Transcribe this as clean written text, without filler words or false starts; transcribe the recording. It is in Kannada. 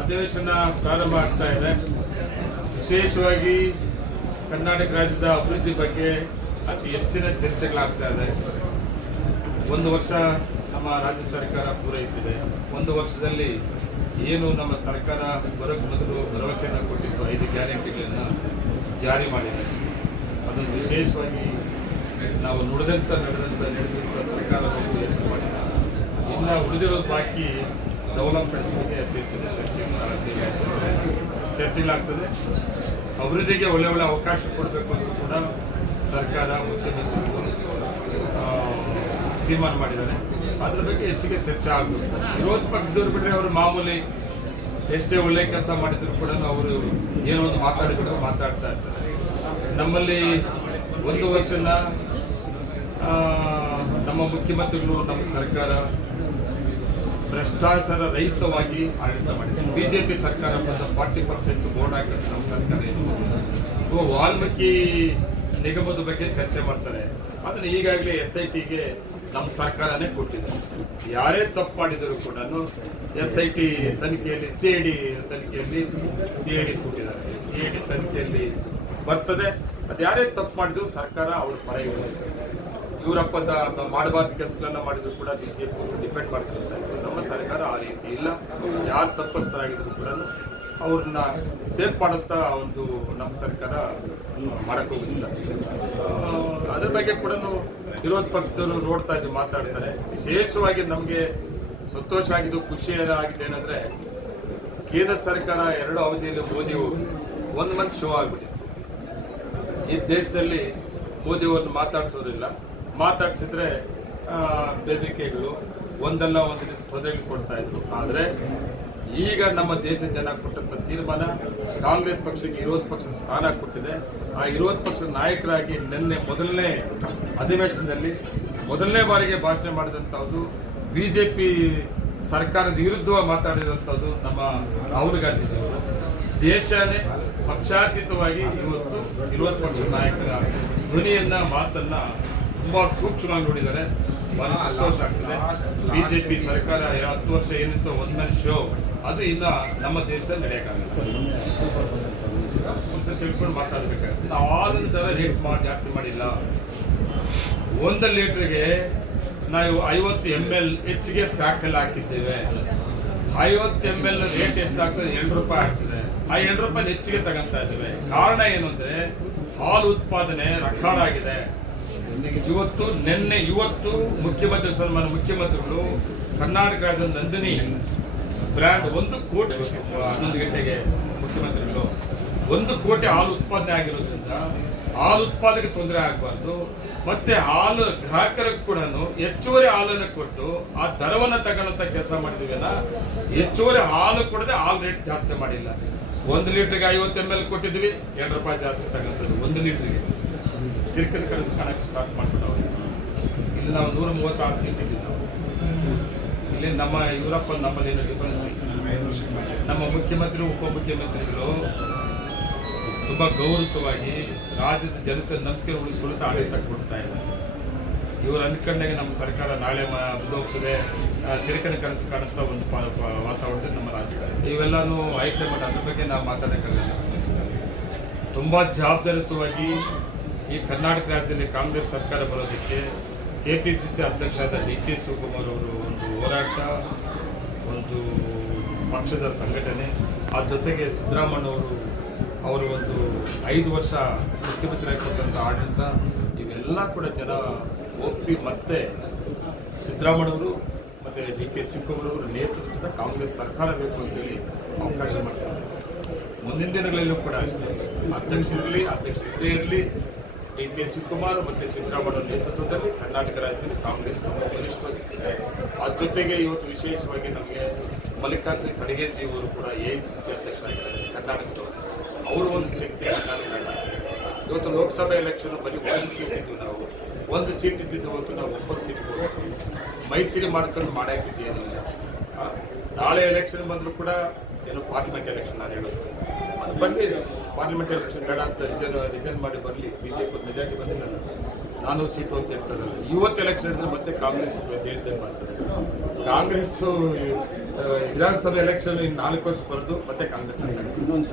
ಅಧಿವೇಶನ ಪ್ರಾರಂಭ ಆಗ್ತಾ ಇದೆ. ವಿಶೇಷವಾಗಿ ಕರ್ನಾಟಕ ರಾಜ್ಯದ ಅಭಿವೃದ್ಧಿ ಬಗ್ಗೆ ಅತಿ ಹೆಚ್ಚಿನ ಚರ್ಚೆಗಳಾಗ್ತಾ ಇದೆ. ಒಂದು ವರ್ಷ ನಮ್ಮ ರಾಜ್ಯ ಸರ್ಕಾರ ಪೂರೈಸಿದೆ. ಒಂದು ವರ್ಷದಲ್ಲಿ ಏನು ನಮ್ಮ ಸರ್ಕಾರ ಬರೋಕ್ಕೆ ಮೊದಲು ಭರವಸೆಯನ್ನು ಕೊಟ್ಟಿದ್ದು 5 ಗ್ಯಾರಂಟಿಗಳನ್ನು ಜಾರಿ ಮಾಡಿದೆ. ಅದನ್ನು ವಿಶೇಷವಾಗಿ ನಾವು ನಡೆದಂಥ ಸರ್ಕಾರವನ್ನು ಹೆಸರು ಮಾಡಿದೆ. ಇನ್ನು ಉಳಿದಿರೋದು ಬಾಕಿ ಡೆವಲಪ್ಮೆಂಟ್ಸ್ ಬಗ್ಗೆ ಅತಿ ಹೆಚ್ಚಿನ ಚರ್ಚೆಗಳಾಗ್ತದೆ. ಅಭಿವೃದ್ಧಿಗೆ ಒಳ್ಳೆ ಅವಕಾಶ ಕೊಡಬೇಕು ಅಂತ ಕೂಡ ಸರ್ಕಾರ ಮುಖ್ಯಮಂತ್ರಿಗಳು ತೀರ್ಮಾನ ಮಾಡಿದ್ದಾರೆ. ಅದ್ರ ಬಗ್ಗೆ ಹೆಚ್ಚಿಗೆ ಚರ್ಚೆ ಆಗಬೇಕು. ವಿರೋಧ ಪಕ್ಷದವ್ರು ಬಿಟ್ಟರೆ ಅವರು ಮಾಮೂಲಿ ಎಷ್ಟೇ ಒಳ್ಳೆ ಕೆಲಸ ಮಾಡಿದ್ರು ಕೂಡ ಅವರು ಏನೋ ಒಂದು ಮಾತಾಡ್ತಾ ಇರ್ತಾರೆ. ನಮ್ಮಲ್ಲಿ ಒಂದು ವರ್ಷನ ನಮ್ಮ ಮುಖ್ಯಮಂತ್ರಿಗಳು ನಮ್ಮ ಸರ್ಕಾರ ಭ್ರಷ್ಟಾಚಾರ ರಹಿತವಾಗಿ ಆಡಳಿತ ಮಾಡಿದೆ. ಬಿಜೆಪಿ ಸರ್ಕಾರ ಬಂದ 40% ಬೋರ್ಡ್ ಹಾಕಿದ್ರೆ ನಮ್ಮ ಸರ್ಕಾರ ಇದು ವಾಲ್ಮೀಕಿ ನಿಗಮದ ಬಗ್ಗೆ ಚರ್ಚೆ ಮಾಡ್ತಾರೆ. ಅದನ್ನು ಈಗಾಗಲೇ SITಗೆ ನಮ್ಮ ಸರ್ಕಾರನೇ ಕೊಟ್ಟಿದೆ. ಯಾರೇ ತಪ್ಪು ಮಾಡಿದರೂ ಕೂಡ SIT ತನಿಖೆಯಲ್ಲಿ CID ತನಿಖೆಯಲ್ಲಿ CID ಕೊಟ್ಟಿದ್ದಾರೆ. CID ತನಿಖೆಯಲ್ಲಿ ಬರ್ತದೆ. ಅದು ಯಾರೇ ತಪ್ಪು ಮಾಡಿದ್ರು ಸರ್ಕಾರ ಅವ್ರ ಪರ ಇರುತ್ತೆ. ಇವರಪ್ಪ ಮಾಡಬಾರ್ದು ಕೆಲಸಗಳನ್ನ ಮಾಡಿದ್ರು ಕೂಡ ಬಿಜೆಪಿ ಡಿಪೆಂಡ್ ಮಾಡ್ಕೊಳ್ತಾ ಇದ್ರು. ನಮ್ಮ ಸರ್ಕಾರ ಆ ರೀತಿ ಇಲ್ಲ. ಯಾರು ತಪ್ಪಿಸ್ತರಾಗಿದ್ರು ಕೂಡ ಅವ್ರನ್ನ ಸೇಫ್ ಮಾಡುತ್ತಾ ಒಂದು ನಮ್ಮ ಸರ್ಕಾರ ಮಾಡೋಕ್ಕೋಗೋದಿಲ್ಲ. ಅದ್ರ ಬಗ್ಗೆ ಕೂಡ ವಿರೋಧ ಪಕ್ಷದವರು ನೋಡ್ತಾ ಇದ್ದು ಮಾತಾಡ್ತಾರೆ. ವಿಶೇಷವಾಗಿ ನಮಗೆ ಸಂತೋಷ ಆಗಿದ್ದು, ಖುಷಿ ಆಗಿದೆ ಏನಂದರೆ ಕೇಂದ್ರ ಸರ್ಕಾರ 2 ಅವಧಿಯಲ್ಲಿ ಮೋದಿಯವರು 1 ಮಂತ್ ಶೋ ಆಗಿಬಿಟ್ಟಿತ್ತು. ಈ ದೇಶದಲ್ಲಿ ಮೋದಿಯವ್ರನ್ನ ಮಾತಾಡಿಸೋದಿಲ್ಲ. ಮಾತಾಡಿಸಿದ್ರೆ ಬೆದರಿಕೆಗಳು ಒಂದಲ್ಲ ಒಂದು ರೀತಿ ತೊಂದರೆಗಳು ಕೊಡ್ತಾ ಇದ್ರು. ಆದರೆ ಈಗ ನಮ್ಮ ದೇಶದ ಜನ ಕೊಟ್ಟಂಥ ತೀರ್ಮಾನ ಕಾಂಗ್ರೆಸ್ ಪಕ್ಷಕ್ಕೆ ವಿರೋಧ ಪಕ್ಷದ ಸ್ಥಾನ ಕೊಟ್ಟಿದೆ. ಆ ವಿರೋಧ ಪಕ್ಷದ ನಾಯಕರಾಗಿ ನಿನ್ನೆ ಮೊದಲನೇ ಅಧಿವೇಶನದಲ್ಲಿ ಮೊದಲನೇ ಬಾರಿಗೆ ಭಾಷಣ ಮಾಡಿದಂಥದ್ದು ಬಿಜೆಪಿ ಸರ್ಕಾರದ ವಿರುದ್ಧವಾಗಿ ಮಾತಾಡಿದಂಥದ್ದು ನಮ್ಮ ರಾಹುಲ್ ಗಾಂಧೀಜಿಯವರು. ದೇಶನೇ ಪಕ್ಷಾತೀತವಾಗಿ ಇವತ್ತು ವಿರೋಧ ಪಕ್ಷದ ನಾಯಕರ ಧ್ವನಿಯನ್ನ ಮಾತನ್ನ ತುಂಬಾ ಸೂಕ್ಷ್ಮವಾಗಿ ನೋಡಿದ್ದಾರೆ. ಭಾರಿ ಸಂತೋಷ ಆಗ್ತದೆ. ಬಿಜೆಪಿ ಸರ್ಕಾರ 10 ವರ್ಷ ಏನಿತ್ತು 1 ಮಂತ್ ಶೋ, ಅದು ಇನ್ನ ನಮ್ಮ ದೇಶದಲ್ಲಿ ನಡೆಯಕ್ಕಾಗಲ್ಲ. ತಿಳ್ಕೊಂಡು ಮಾತಾಡ್ಬೇಕಾಗುತ್ತೆ. ನಾವು ಹಾಲಿನ ದರ ರೇಟ್ ಜಾಸ್ತಿ ಮಾಡಿಲ್ಲ. 1 ಲೀಟರ್ಗೆ ನಾವು 50 ml ಹೆಚ್ಚಿಗೆ ಫ್ಯಾಕ್ಟ್ ಎಲ್ಲ ಹಾಕಿದ್ದೇವೆ. 50 ml ರೇಟ್ ಎಷ್ಟಾಗ್ತದೆ? 2 ರೂಪಾಯಿ ಆಗ್ತದೆ. ಆ 2 ರೂಪಾಯಿ ಹೆಚ್ಚಿಗೆ ತಗೊಂತಾ ಇದ್ದೇವೆ. ಕಾರಣ ಏನು ಅಂದ್ರೆ ಹಾಲು ಉತ್ಪಾದನೆ ರೆಕಾರ್ಡ್ ಆಗಿದೆ. ಇವತ್ತು ಮುಖ್ಯಮಂತ್ರಿ ಸನ್ಮಾನ ಮುಖ್ಯಮಂತ್ರಿಗಳು ಕರ್ನಾಟಕ ರಾಜ್ಯದ ನಂದಿನಿ ಬ್ರ್ಯಾಂಡ್ 1 ಕೋಟಿ 11 ಗಂಟೆಗೆ ಮುಖ್ಯಮಂತ್ರಿಗಳು 1 ಕೋಟಿ ಹಾಲು ಉತ್ಪಾದನೆ ಆಗಿರೋದ್ರಿಂದ ಹಾಲು ಉತ್ಪಾದನೆಗೆ ತೊಂದರೆ ಆಗಬಾರ್ದು. ಮತ್ತೆ ಹಾಲು ಗ್ರಾಹಕರಿಗೆ ಕೂಡ ಹೆಚ್ಚುವರಿ ಹಾಲನ್ನು ಕೊಟ್ಟು ಆ ದರವನ್ನು ತಗೊಳ್ಳಂತ ಕೆಲಸ ಮಾಡಿದೀವಲ್ಲ. ಹೆಚ್ಚುವರಿ ಹಾಲು ಕೊಡದೆ ಹಾಲು ರೇಟ್ ಜಾಸ್ತಿ ಮಾಡಿಲ್ಲ. 1 ಲೀಟರ್ಗೆ 50 ml ಕೊಟ್ಟಿದ್ವಿ, 2 ರೂಪಾಯಿ ಜಾಸ್ತಿ ತಗೊಂತದ್ದು 1 ಲೀಟರ್ಗೆ. ತಿರ್ಕಲ್ ಕಳಿಸ್ಕೊಳಕ್ಕೆ ಸ್ಟಾರ್ಟ್ ಮಾಡ್ಬಿಟ್ಟವ್ರೆ. ಇಲ್ಲಿ ನಾವು 136 ಸೀಟ್ ಇದ್ದೀವಿ. ನಾವು ಇಲ್ಲಿ ನಮ್ಮ ಯುವರಪ್ಪ ನಮ್ಮದೇನು ಡಿಫರೆನ್ಸ್ ಐತೆ. ನಮ್ಮ ಮುಖ್ಯಮಂತ್ರಿ ಉಪಮುಖ್ಯಮಂತ್ರಿಗಳು ತುಂಬ ಗೌರವವಾಗಿ ರಾಜ್ಯದ ಜನತೆ ನಂಬಿಕೆ ಉಳಿಸ್ಕೊಳ್ತಾ ಆಡಳಿತ ಕೊಡ್ತಾ ಇದ್ದಾರೆ. ಇವರು ಅನ್ಕೊಂಡಾಗ ನಮ್ಮ ಸರ್ಕಾರ ನಾಳೆ ಹೋಗ್ತದೆ, ತಿರುಕನ ಕನಸು ಕಾಣುತ್ತ ಒಂದು ವಾತಾವರಣದಲ್ಲಿ ನಮ್ಮ ರಾಜಕಾರಣ ಇವೆಲ್ಲನೂ ಹೈಕಮಾಂಡ್ ಅದ್ರ ಬಗ್ಗೆ ನಾವು ಮಾತಾಡೋಕ್ಕಾಗಲ್ಲ. ತುಂಬ ಜವಾಬ್ದಾರಿಯುತವಾಗಿ ಈ ಕರ್ನಾಟಕ ರಾಜ್ಯದಲ್ಲಿ ಕಾಂಗ್ರೆಸ್ ಸರ್ಕಾರ ಬರೋದಕ್ಕೆ KPCC ಅಧ್ಯಕ್ಷರಾದ DK ಶಿವಕುಮಾರ್ ಅವರು ಒಂದು ಹೋರಾಟ, ಒಂದು ಪಕ್ಷದ ಸಂಘಟನೆ, ಆ ಜೊತೆಗೆ ಸಿದ್ದರಾಮಯ್ಯನವರು ಅವರು ಒಂದು 5 ವರ್ಷ ಮುಖ್ಯಮಂತ್ರಿಯಾಗಿ ಕೊಟ್ಟಂಥ ಆಡಳಿತ, ಇವೆಲ್ಲ ಕೂಡ ಜನ ಒಪ್ಪಿ ಮತ್ತೆ ಸಿದ್ದರಾಮಯ್ಯನವರು ಮತ್ತು DK ಶಿವಕುಮಾರ್ ಅವರ ನೇತೃತ್ವದ ಕಾಂಗ್ರೆಸ್ ಸರ್ಕಾರ ಬೇಕು ಅಂತೇಳಿ ಅವಕಾಶ ಮಾಡ್ತಾರೆ. ಮುಂದಿನ ದಿನಗಳಲ್ಲೂ ಕೂಡ ಅಧ್ಯಕ್ಷರಿರಲಿ ಅಧ್ಯಕ್ಷರೇ ಇರಲಿ DK ಶಿವಕುಮಾರ್ ಮತ್ತು ಸಿದ್ದರಾಮಯ್ಯ ನೇತೃತ್ವದಲ್ಲಿ ಕರ್ನಾಟಕ ರಾಜ್ಯದಲ್ಲಿ ಕಾಂಗ್ರೆಸ್ ಬಲಿಷ್ಠವಾಗಿದೆ. ಅದ್ರ ಜೊತೆಗೆ ಇವತ್ತು ವಿಶೇಷವಾಗಿ ನಮಗೆ ಮಲ್ಲಿಕಾರ್ಜುನ ಖರ್ಗೆಜಿ ಅವರು ಕೂಡ AICC ಅಧ್ಯಕ್ಷರಾಗಿದ್ದಾರೆ ಕರ್ನಾಟಕದವರು. ಅವರು ಒಂದು ಶಕ್ತಿ ಕರ್ನಾಟಕ ರಾಜ್ಯ. ಇವತ್ತು ಲೋಕಸಭಾ ಎಲೆಕ್ಷನ್ ಬರೀ 1 ಸೀಟ್ ಇದ್ದು ನಾವು 1 ಸೀಟ್ ಇದ್ದಿದ್ದು ಇವತ್ತು ನಾವು 9 ಸೀಟ್ ಮೈತ್ರಿ ಮಾಡ್ಕೊಂಡು ಮಾಡಾಕಿದ್ದೇನಿಲ್ಲ. ನಾಳೆ ಎಲೆಕ್ಷನ್ ಬಂದರೂ ಕೂಡ ಏನು ಪಾರ್ಲಿಮೆಂಟ್ ಎಲೆಕ್ಷನ್ ನಾನು ಹೇಳೋದು ಅದು ಬರಲಿ. ಪಾರ್ಲಿಮೆಂಟ್ ಎಲೆಕ್ಷನ್ ಬೇಡ ಅಂತ ರಿಸೈನ್ ಮಾಡಿ ಬರಲಿ. ಬಿಜೆಪಿ ಮೆಜಾರಿಟಿ ಬಂದಿಲ್ಲ. 400 ಸೀಟು ಅಂತ ಹೇಳ್ತಾರೆ. ಇವತ್ತು ಎಲೆಕ್ಷನ್ ಇದ್ರೆ ಮತ್ತೆ ಕಾಂಗ್ರೆಸ್ ದೇಶದಲ್ಲಿ ಬರ್ತದೆ. ಕಾಂಗ್ರೆಸ್ಸು ವಿಧಾನಸಭೆ ಎಲೆಕ್ಷನ್ 4 ವರ್ಷ ಬರೋದು ಮತ್ತೆ ಕಾಂಗ್ರೆಸ್